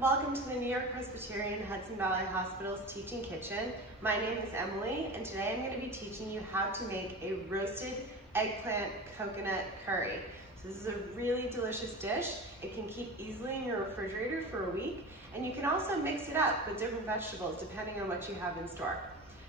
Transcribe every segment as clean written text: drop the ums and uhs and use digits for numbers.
Welcome to the New York-Presbyterian Hudson Valley Hospital's Teaching Kitchen. My name is Emily, and today I'm going to be teaching you how to make a roasted eggplant coconut curry. So this is a really delicious dish. It can keep easily in your refrigerator for a week, and you can also mix it up with different vegetables depending on what you have in store.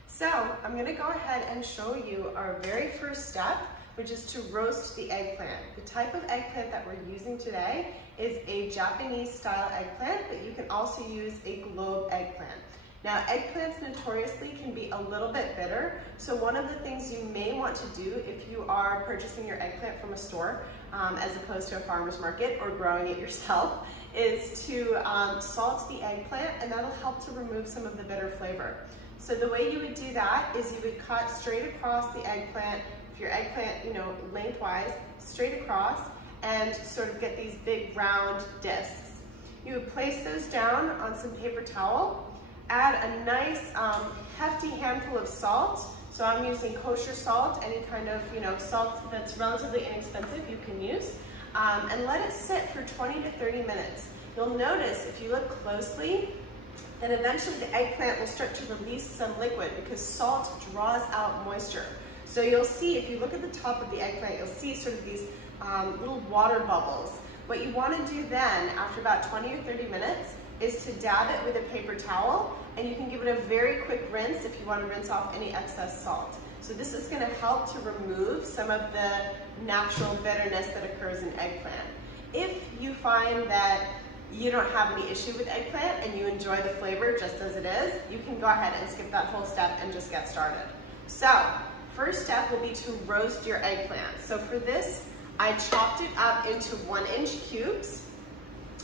So I'm going to go ahead and show you our very first step, which is to roast the eggplant. The type of eggplant that we're using today is a Japanese style eggplant, but you can also use a globe eggplant. Now, eggplants notoriously can be a little bit bitter, so one of the things you may want to do if you are purchasing your eggplant from a store, as opposed to a farmer's market or growing it yourself, is to salt the eggplant, and that'll help to remove some of the bitter flavor. So the way you would do that is you would cut straight across the eggplant, your eggplant, lengthwise, straight across, and sort of get these big round discs. You would place those down on some paper towel, add a nice hefty handful of salt. So I'm using kosher salt, any kind of salt that's relatively inexpensive you can use, and let it sit for 20 to 30 minutes. You'll notice if you look closely, then eventually the eggplant will start to release some liquid because salt draws out moisture. So you'll see, if you look at the top of the eggplant, you'll see sort of these little water bubbles. What you want to do then, after about 20 or 30 minutes, is to dab it with a paper towel, and you can give it a very quick rinse if you want to rinse off any excess salt. So this is going to help to remove some of the natural bitterness that occurs in eggplant. If you find that you don't have any issue with eggplant and you enjoy the flavor just as it is, you can go ahead and skip that whole step and just get started. So, first step will be to roast your eggplant. So for this, I chopped it up into 1-inch cubes.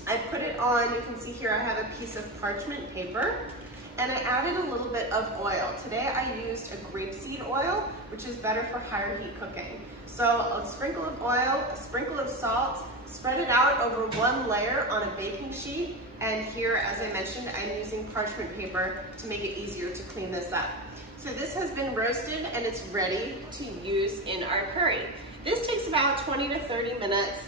I put it on, you can see here I have a piece of parchment paper, and I added a little bit of oil. Today I used a grapeseed oil, which is better for higher heat cooking. So a sprinkle of oil, a sprinkle of salt, spread it out over one layer on a baking sheet, and here, as I mentioned, I'm using parchment paper to make it easier to clean this up. So this has been roasted and it's ready to use in our curry. This takes about 20 to 30 minutes.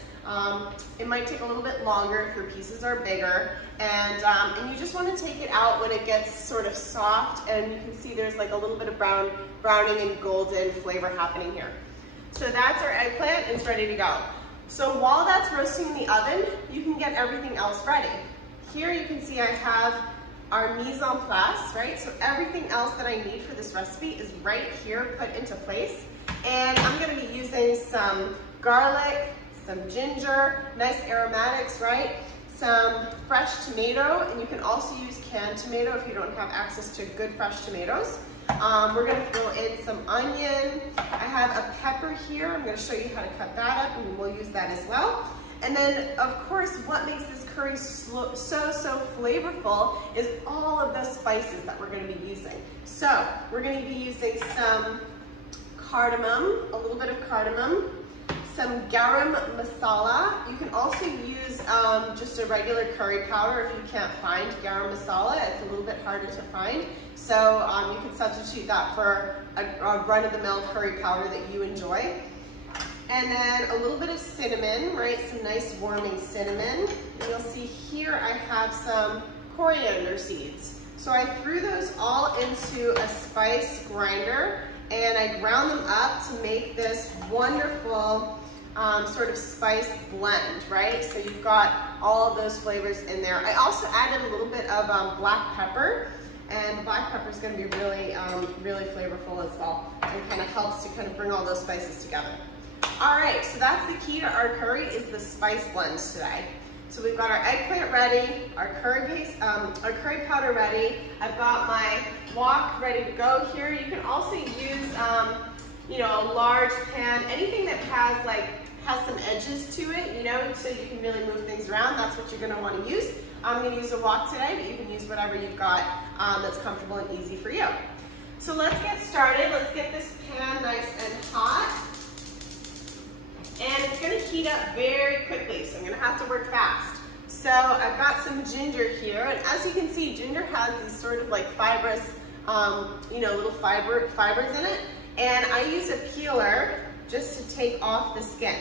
It might take a little bit longer if your pieces are bigger. And you just want to take it out when it gets sort of soft, and you can see there's like a little bit of browning and golden flavor happening here. So that's our eggplant, it's ready to go. So while that's roasting in the oven, you can get everything else ready. Here you can see I have our mise en place, right? So everything else that I need for this recipe is right here put into place. And I'm gonna be using some garlic, some ginger, nice aromatics, right? Some fresh tomato, and you can also use canned tomato if you don't have access to good fresh tomatoes. We're gonna throw in some onion. I have a pepper here. I'm gonna show you how to cut that up, and we'll use that as well. And then, of course, what makes this curry so flavorful is all of those spices that we're going to be using. So, we're going to be using some cardamom, a little bit of cardamom, some garam masala. You can also use just a regular curry powder if you can't find garam masala. It's a little bit harder to find. So, you can substitute that for a run-of-the-mill curry powder that you enjoy. And then a little bit of cinnamon, right? Some nice warming cinnamon. And you'll see here I have some coriander seeds. So I threw those all into a spice grinder, and I ground them up to make this wonderful sort of spice blend, right? So you've got all of those flavors in there. I also added a little bit of black pepper, and the black pepper is going to be really, really flavorful as well, and kind of helps to kind of bring all those spices together. All right, so that's the key to our curry, is the spice blends today. So we've got our eggplant ready, our curry paste, our curry powder ready. I've got my wok ready to go here. You can also use, a large pan, anything that has some edges to it, so you can really move things around. That's what you're gonna want to use. I'm gonna use a wok today, but you can use whatever you've got that's comfortable and easy for you. So let's get started. Let's get this pan nice and hot. And it's going to heat up very quickly, so I'm going to have to work fast. So I've got some ginger here, and as you can see, ginger has these sort of like fibrous, little fibers in it. And I use a peeler just to take off the skin.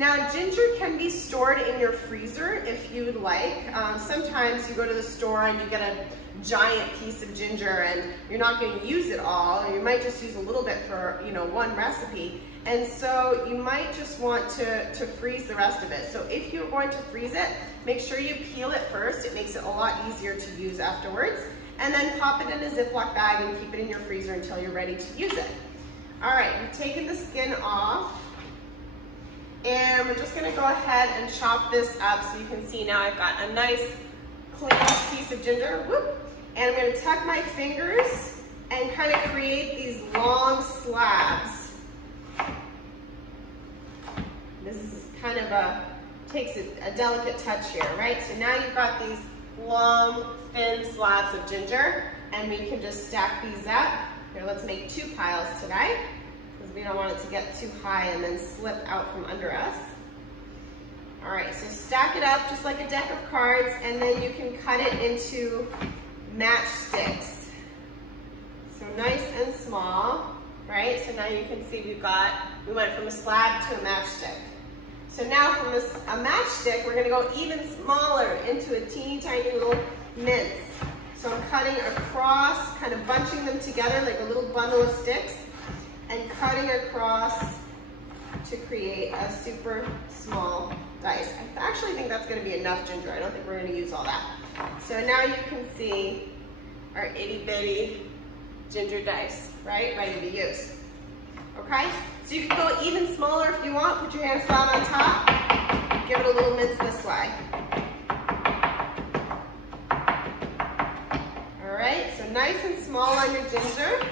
Now, ginger can be stored in your freezer if you would like. Sometimes you go to the store and you get a giant piece of ginger and you're not going to use it all, or you might just use a little bit for, you know, one recipe. And so you might just want to freeze the rest of it. So if you're going to freeze it, make sure you peel it first. It makes it a lot easier to use afterwards. And then pop it in a Ziploc bag and keep it in your freezer until you're ready to use it. All right, we've taken the skin off. And we're just gonna go ahead and chop this up so you can see now I've got a nice clean piece of ginger. Whoop. And I'm gonna tuck my fingers and kind of create these long slabs. This is kind of takes a delicate touch here, right? So now you've got these long, thin slabs of ginger, and we can just stack these up. Here, let's make 2 piles today, because we don't want it to get too high and then slip out from under us. All right, so stack it up just like a deck of cards, and then you can cut it into matchsticks. So nice and small, right? So now you can see we went from a slab to a matchstick. So now from a matchstick, we're gonna go even smaller into a teeny tiny little mince. So I'm cutting across, kind of bunching them together like a little bundle of sticks, and cutting across to create a super small dice. I actually think that's gonna be enough ginger. I don't think we're gonna use all that. So now you can see our itty bitty ginger dice, right? Ready to use. Okay? So you can go even smaller if you want. Put your hands flat on top. Give it a little mince this way. All right, so nice and small on your ginger.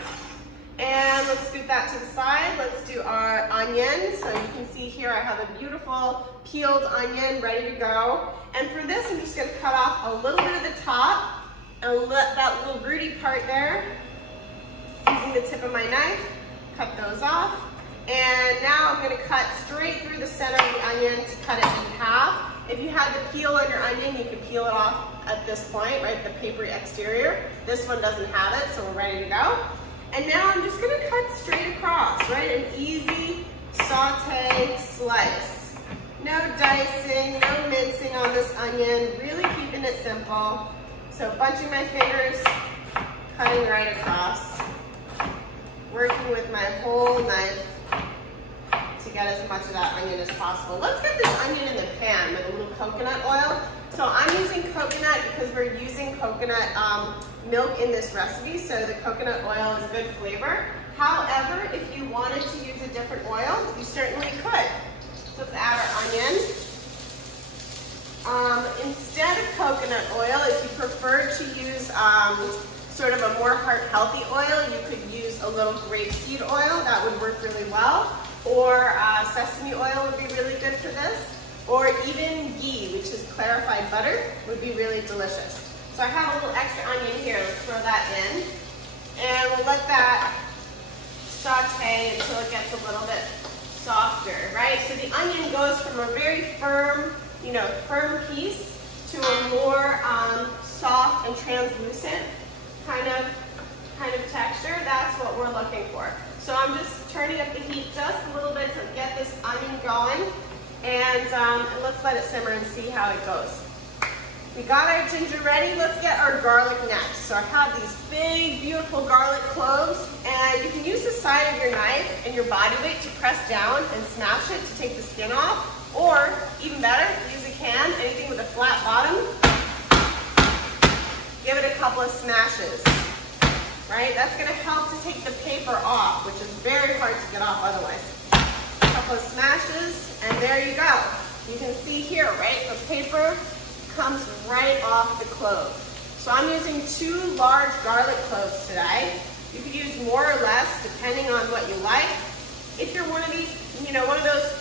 And let's scoot that to the side. Let's do our onion. So you can see here I have a beautiful peeled onion ready to go. And for this, I'm just gonna cut off a little bit of the top and let that little rooty part there, using the tip of my knife, cut those off. And now I'm gonna cut straight through the center of the onion to cut it in half. If you had the peel on your onion, you can peel it off at this point, right, the papery exterior. This one doesn't have it, so we're ready to go. And now I'm just gonna cut straight across, right? An easy saute slice. No dicing, no mincing on this onion, really keeping it simple. So bunching my fingers, cutting right across. Working with my whole knife to get as much of that onion as possible. Let's get this onion in the pan with a little coconut oil. So I'm using coconut because we're using coconut milk in this recipe, so the coconut oil is good flavor. However, if you wanted to use a different oil, you certainly could. So let's add our onion. Instead of coconut oil, if you prefer to use sort of a more heart-healthy oil, you could use a little grapeseed oil. That would work really well. Or sesame oil would be really good for this. Or even ghee, which is clarified butter, would be really delicious. So I have a little extra onion here. Let's throw that in. And we'll let that saute until it gets a little bit softer, right? So the onion goes from a very firm, firm piece to a more soft and translucent kind of texture. That's what we're looking for. So I'm just turning up the heat just a little bit to get this onion going, and let's let it simmer and see how it goes. We got our ginger ready. Let's get our garlic next. So I have these big, beautiful garlic cloves, and you can use the side of your knife and your body weight to press down and smash it to take the skin off, or even better, use a can, anything with a flat bottom. Give it a couple of smashes, right? That's gonna help to take the paper off, which is very hard to get off otherwise. A couple of smashes, and there you go. You can see here, right? The paper comes right off the clove. So I'm using 2 large garlic cloves today. You could use more or less depending on what you like. If you're one of these, one of those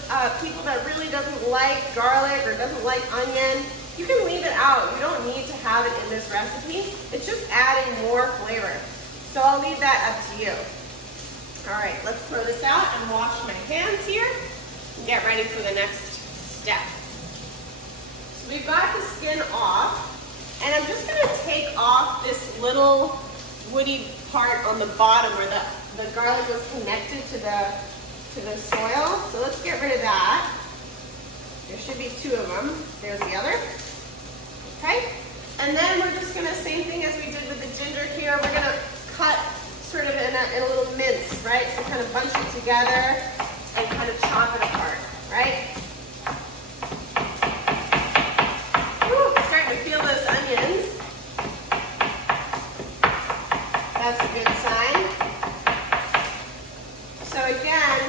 people that really doesn't like garlic or doesn't like onion, you can leave it out. You don't need to have it in this recipe. It's just adding more flavor. So I'll leave that up to you. All right, let's throw this out and wash my hands here and get ready for the next step. So we've got the skin off, and I'm just gonna take off this little woody part on the bottom where the garlic was connected to the soil. So let's get rid of that. There should be 2 of them. There's the other. Okay? And then we're just gonna, same thing as we did with the ginger here, we're gonna cut sort of in a little mince, right? So kind of bunch it together and kind of chop it apart, right? Woo, starting to feel those onions. That's a good sign. So again,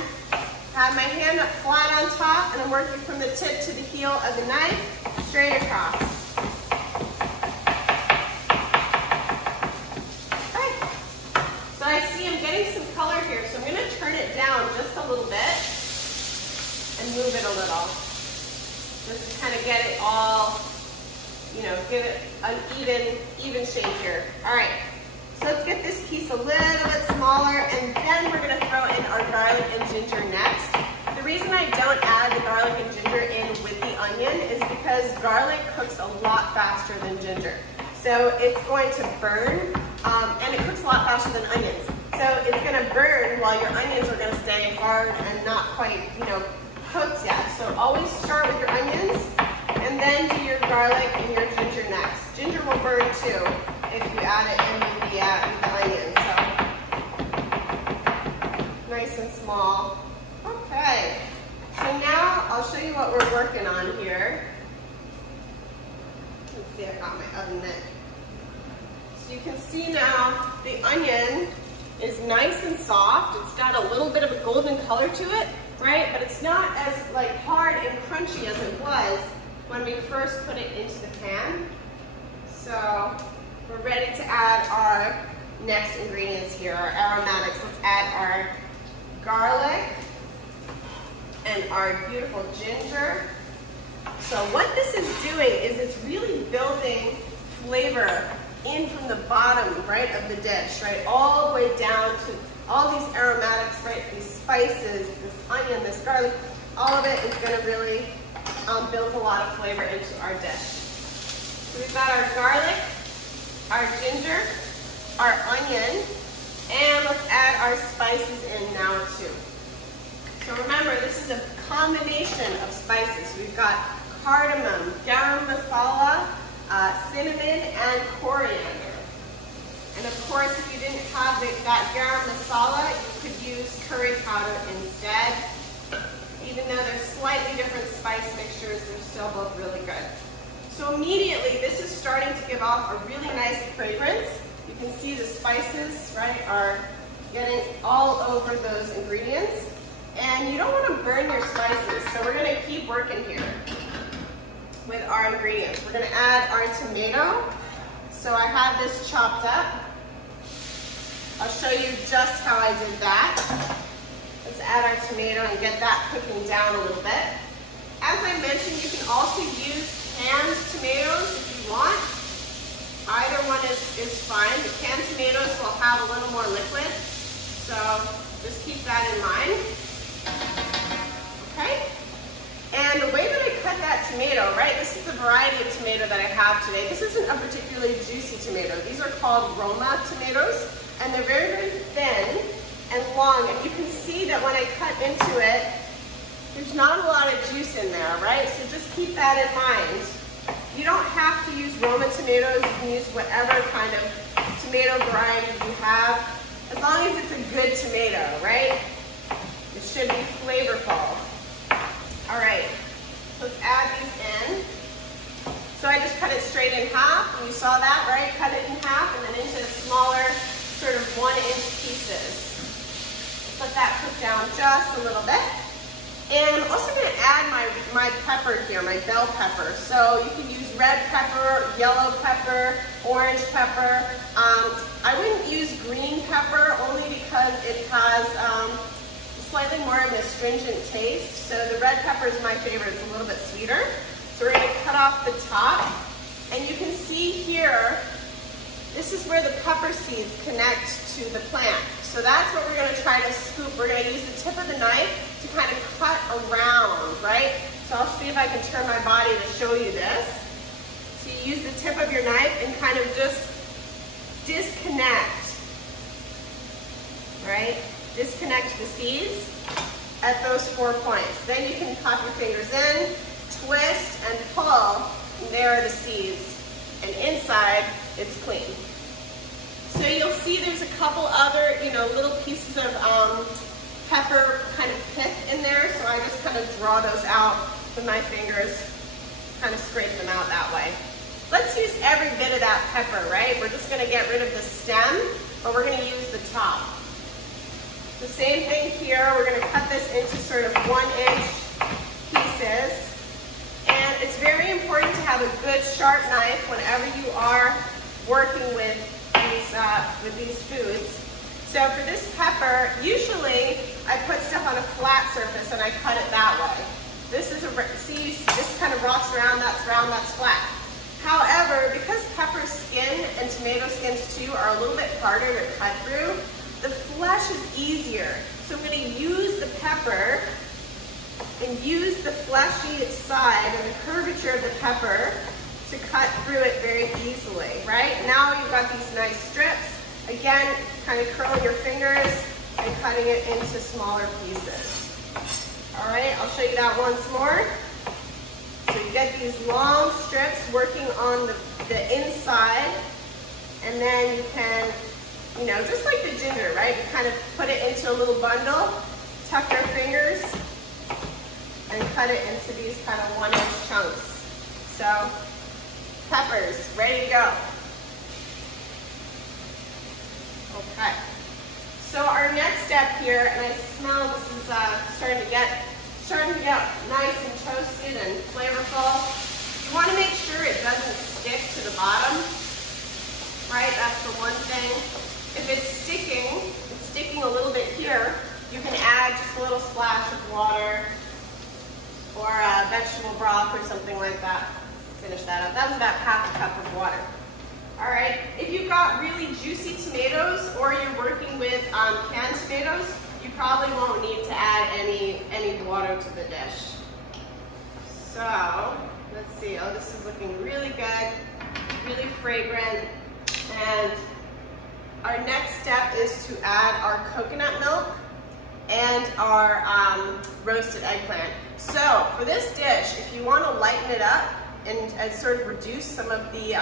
have my hand up flat on top, and I'm working from the tip to the heel of the knife, straight across. Okay. So I see I'm getting some color here, so I'm going to turn it down just a little bit and move it a little. Just to kind of get it all, you know, give it an even shape here. All right. So let's get this piece a little bit smaller, and then we're going to throw in our garlic and ginger next. The reason I don't add the garlic and ginger in with the onion is because garlic cooks a lot faster than ginger. So it's going to burn, and it cooks a lot faster than onions. So it's going to burn while your onions are going to stay hard and not quite, you know, cooked yet. So always start with your onions, and then do your garlic and your ginger next. Ginger will burn too if you add it in with the onions. So nice and small. Okay. So now I'll show you what we're working on here. Let's see, I got my oven mitt. So you can see now the onion is nice and soft. It's got a little bit of a golden color to it, right? But it's not as like hard and crunchy as it was when we first put it into the pan. So we're ready to add our next ingredients here, our aromatics. Let's add our garlic and our beautiful ginger. So what this is doing is it's really building flavor in from the bottom, right, of the dish, right, all the way down to all these aromatics, right, these spices, this onion, this garlic, all of it is going to really build a lot of flavor into our dish. So we've got our garlic, our ginger, our onion, and let's add our spices in now too. So remember, this is a combination of spices. We've got cardamom, garam masala, cinnamon, and coriander. And of course, if you didn't have that garam masala, you could use curry powder instead. Even though they're slightly different spice mixtures, they're still both really good. So immediately, this is starting to give off a really nice fragrance. You can see the spices, right, are getting all over those ingredients. And you don't want to burn your spices, so we're going to keep working here with our ingredients. We're going to add our tomato. So I have this chopped up. I'll show you just how I did that. Let's add our tomato and get that cooking down a little bit. As I mentioned, you can also use canned tomatoes if you want. Either one is fine. The canned tomatoes will have a little more liquid, so just keep that in mind. Okay? And the way that I cut that tomato, right, this is the variety of tomato that I have today. This isn't a particularly juicy tomato. These are called Roma tomatoes, and they're very, very thin and long. And you can see that when I cut into it, there's not a lot of juice in there, right? So just keep that in mind. You don't have to use Roma tomatoes. You can use whatever kind of tomato variety you have, as long as it's a good tomato, right? It should be flavorful. All right, let's add these in. So I just cut it straight in half, and you saw that, right? Cut it in half and then into smaller, sort of 1-inch pieces. Let that cook down just a little bit. And I'm also going to add my pepper here, my bell pepper. So you can use red pepper, yellow pepper, orange pepper. I wouldn't use green pepper only because it has slightly more of an astringent taste. So the red pepper is my favorite. It's a little bit sweeter. So we're going to cut off the top. And you can see here, this is where the pepper seeds connect to the plant. So that's what we're going to try to scoop. We're going to use the tip of the knife to kind of cut around, right? So I'll see if I can turn my body to show you this. So you use the tip of your knife and kind of just disconnect, right? Disconnect the seeds at those 4 points. Then you can pop your fingers in, twist and pull, and there are the seeds. And inside, it's clean. So you'll see there's a couple other, little pieces of pepper kind of pith in there. So I just kind of draw those out with my fingers, kind of scrape them out that way. Let's use every bit of that pepper, right? We're just gonna get rid of the stem, but we're gonna use the top. The same thing here, we're gonna cut this into sort of 1-inch pieces. And it's very important to have a good sharp knife whenever you are working with these foods. So for this pepper, usually I put stuff on a flat surface and I cut it that way. This kind of rocks around, that's flat. However, because pepper skin and tomato skins too are a little bit harder to cut through, the flesh is easier. So I'm going to use the pepper and use the fleshy side and the curvature of the pepper to cut through it very easily, right? Now you've got these nice strips. Again, kind of curling your fingers and cutting it into smaller pieces. All right, I'll show you that once more. So you get these long strips working on the inside, and then you can, just like the ginger, right? You kind of put it into a little bundle, tuck your fingers, and cut it into these kind of 1-inch chunks. So, peppers, ready to go. Okay. So our next step here, and I smell this is starting to get nice and toasted and flavorful. You want to make sure it doesn't stick to the bottom, right? That's the one thing. If it's sticking a little bit here, you can add just a little splash of water or vegetable broth or something like that. Finish that up. That was about half a cup of water. All right, if you've got really juicy tomatoes or you're working with canned tomatoes, you probably won't need to add any water to the dish. So, let's see. Oh, this is looking really good, really fragrant. And our next step is to add our coconut milk and our roasted eggplant. So, for this dish, if you want to lighten it up and sort of reduce some of the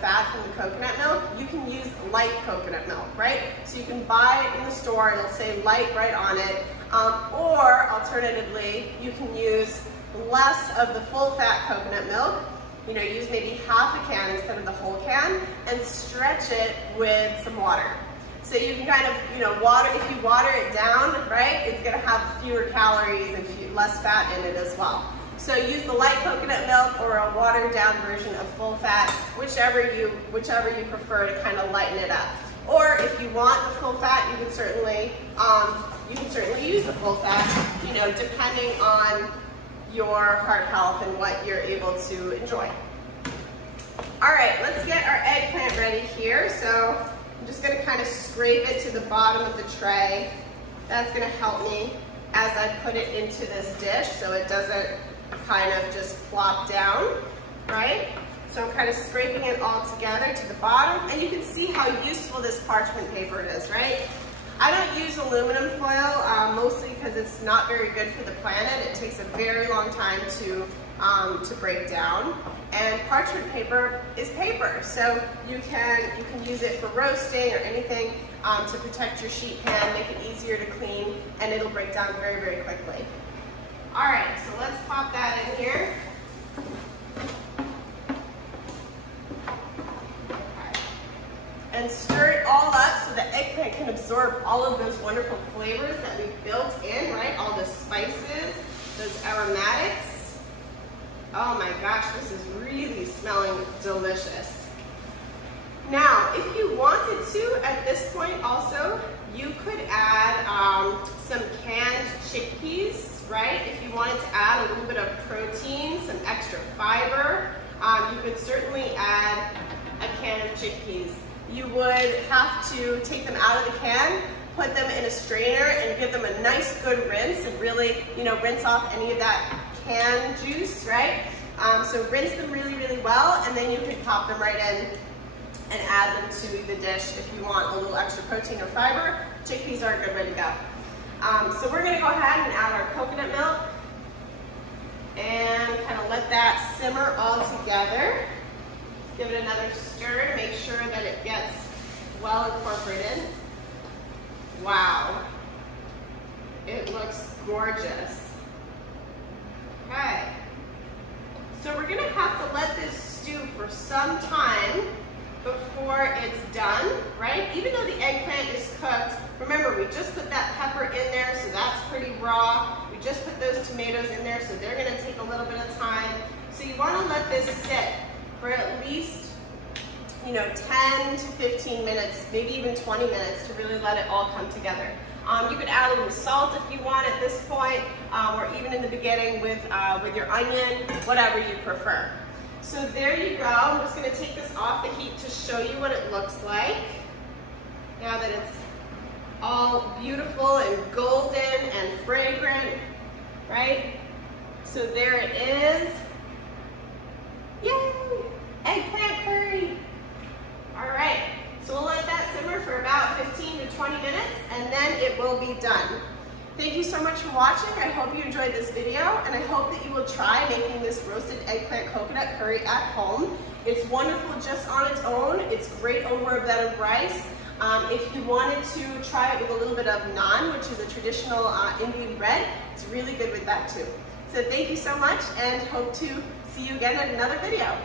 fat from the coconut milk, you can use light coconut milk, right? So you can buy it in the store and it'll say light right on it. Or alternatively, you can use less of the full fat coconut milk, use maybe half a can instead of the whole can, and stretch it with some water. So you can kind of, if you water it down, right, it's gonna have fewer calories and less fat in it as well. So use the light coconut milk or a watered down version of full fat, whichever you prefer to kind of lighten it up. Or if you want the full fat, you can certainly use the full fat, depending on your heart health and what you're able to enjoy. All right, let's get our eggplant ready here. So I'm just gonna kind of scrape it to the bottom of the tray. That's gonna help me as I put it into this dish so it doesn't kind of just plop down, right? So I'm kind of scraping it all together to the bottom, and you can see how useful this parchment paper is, right? I don't use aluminum foil, mostly because it's not very good for the planet. It takes a very long time to break down. And parchment paper is paper, so you can use it for roasting or anything to protect your sheet pan, make it easier to clean, and it'll break down very, very quickly. All right, so let's pop that in here. Okay. And stir it all up so the eggplant can absorb all of those wonderful flavors that we've built in, right? All the spices, those aromatics. Oh my gosh, this is really smelling delicious. Now, if you wanted to, at this point also, you could add some canned chickpeas, right? If you wanted to add a little bit of protein, some extra fiber, you could certainly add a can of chickpeas. You would have to take them out of the can, put them in a strainer, and give them a nice good rinse, and really, rinse off any of that canned juice, right? So rinse them really, really well, and then you could pop them right in and add them to the dish if you want a little extra protein or fiber. Chickpeas are a good way to go. So we're going to go ahead and add our coconut milk and kind of simmer all together. Let's give it another stir to make sure that it gets well incorporated. Wow, it looks gorgeous. Okay, so we're gonna have to let this stew for some time before it's done, right? Even though the eggplant is cooked, remember we just put that pepper in there, so that's pretty raw. We just put those tomatoes in there, so they're gonna take a little bit of time. So you wanna let this sit for at least 10 to 15 minutes, maybe even 20 minutes to really let it all come together. You could add a little salt if you want at this point, or even in the beginning with your onion, whatever you prefer. So there you go. I'm just going to take this off the heat to show you what it looks like. Now that it's all beautiful and golden and fragrant, right? So there it is. Yay! Eggplant curry. All right, so we'll let that simmer for about 15 to 20 minutes and then it will be done. Thank you so much for watching. I hope you enjoyed this video and I hope that you will try making this roasted eggplant coconut curry at home. It's wonderful just on its own. It's great over a bed of rice. If you wanted to try it with a little bit of naan, which is a traditional Indian bread, it's really good with that too. So thank you so much and hope to see you again in another video.